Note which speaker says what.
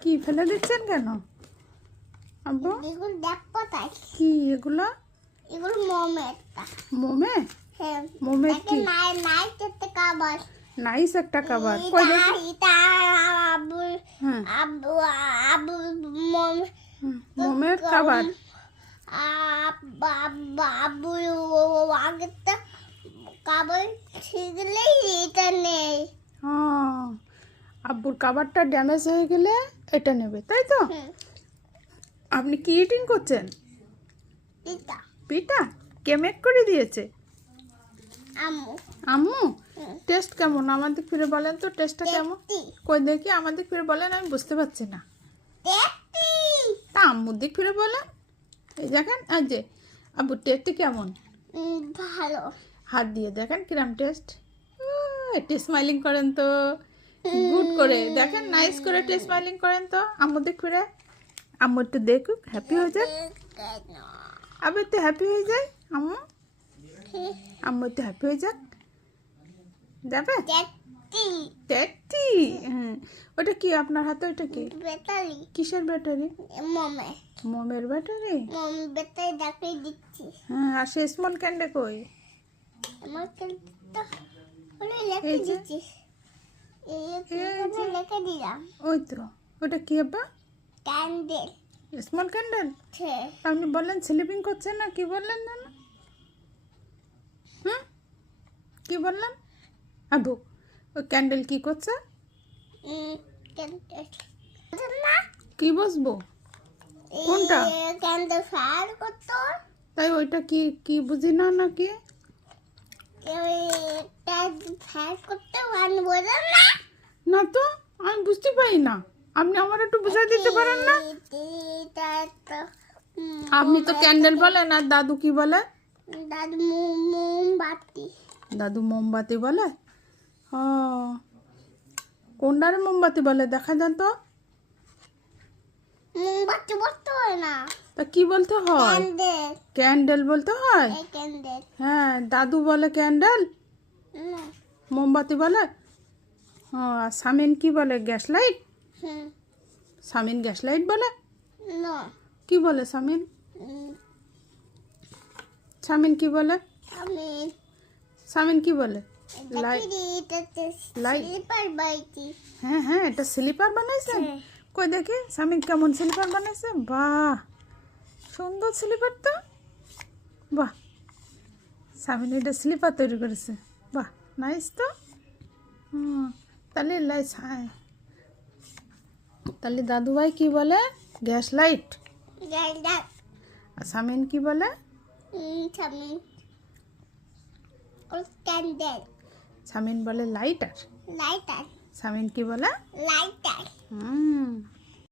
Speaker 1: কি ফেলে দিচ্ছেন কেন? আব্বু?
Speaker 2: এগুলো দেখ কোথায়।
Speaker 1: কি এগুলো?
Speaker 2: এগুলো
Speaker 1: মোমে
Speaker 2: হ্যাঁ
Speaker 1: কি?
Speaker 2: নাই নাই করতে কাবার
Speaker 1: নাইস একটা কই
Speaker 2: এটা মোম
Speaker 1: মোমের
Speaker 2: আব্বা কাবার এটা নেই।
Speaker 1: হ্যাঁ। আব্বুর খাবারটা ড্যামেজ হয়ে গেলে এটা নেবে তাই তো? আপনি কি ইটিং করছেন?
Speaker 2: এটা
Speaker 1: পিঠা? কে মেক করে দিয়েছে?
Speaker 2: আম্মু।
Speaker 1: আম্মু? টেস্ট কেমন? আমাদের ফিরে বলেন তো টেস্টটা কেমন? কই দেখি আমাদের ফিরে বলেন আমি বুঝতে পারছি না। তা আম্মুর দিক ফিরে বলেন। এই দেখেন আর যে আব্বু টেস্টটি কেমন?
Speaker 2: ভালো।
Speaker 1: হাত দিয়ে দেখেন কিরাম টেস্ট একটু স্মাইলিং করেন তো। গুড করে। দেখেন নাইস করে একটু স্মাইলিং করেন তো আম্মুর দিক ফিরে। আম্মু একটু দেখুক হ্যাপি হয়ে যাক? আবার একটু হ্যাপি হয়ে যায় আম্মু। আম্মু একটু হ্যাপি হয়ে যাক। যাবে? টেটি হ্যাঁ। ওটা কি আপনার হাতে ওটা কি?
Speaker 2: বেতালি
Speaker 1: কিসের ব্যাটারি?
Speaker 2: মমে।
Speaker 1: মোমের ব্যাটারি?
Speaker 2: মম বেতালি ডাকে দিচ্ছি।
Speaker 1: হ্যাঁ আর সে স্মল ক্যান্ডে কই?
Speaker 2: আমার তো ওরে লেখে। দিচ্ছি এই
Speaker 1: এই যে।
Speaker 2: লেখে দিলাম
Speaker 1: ওই তো ওটা কি আব্বা?
Speaker 2: ক্যান্ডেল।
Speaker 1: Small candle? আপনি বললেন স্লিপিং করছেন না কি বললেন না? হুম? কি বললেন? আবু ওই ক্যান্ডেল কি করছে?
Speaker 2: না?
Speaker 1: কি বসবো? কোনটা?
Speaker 2: ক্যান্ডেল ফায়ার করতো।
Speaker 1: তাই ওইটা কি কি বুঝি না নাকি?
Speaker 2: ফায়ার করতে ওয়ান না।
Speaker 1: না তো আমি বুঝতে পারি না। আপনি আমার একটু বুঝাই দিতে পারেন না? আপনি তো ক্যান্ডেল বলেন আর দাদু কি বলে?
Speaker 2: দাদু মোম মোমবাতি।
Speaker 1: দাদু মোমবাতি বলে? ও কোনটারে মোমবাতি বলে? দেখা যান তো।
Speaker 2: মোমবাতি বলতে হয় না।
Speaker 1: তা কি বলতে হয়?
Speaker 2: ক্যান্ডেল।
Speaker 1: ক্যান্ডেল বলতে হয়? হ্যাঁ দাদু বলে ক্যান্ডেল? মোমবাতি বলে? ও আর সামিন কি বলে? Gas light?
Speaker 2: হুম
Speaker 1: সামিন গ্যাস লাইট বলে?
Speaker 2: না।
Speaker 1: কি বলে সামিন? সামিন কি বলে?
Speaker 2: আমি
Speaker 1: সামিন কি বলে? হ্যাঁ হ্যাঁ এটা স্লিপার বানাইছেন?
Speaker 2: হ্যাঁ।
Speaker 1: কই দেখি সামিন কেমন স্লিপার বানাইছে? বাহ! সুন্দর স্লিপার তো। বাহ! সামিন এটা স্লিপার তৈরি করেছে। বাহ! নাইস তো? হুম। তাহলে লাইট হ্যাঁ। তাহলে দাদুভাই কি বলে? গ্যাস লাইট আর সামিন কি বলে? সামিন বলে লাইটার
Speaker 2: লাইটার
Speaker 1: সামিন কি বলে?
Speaker 2: লাইটার
Speaker 1: হুম।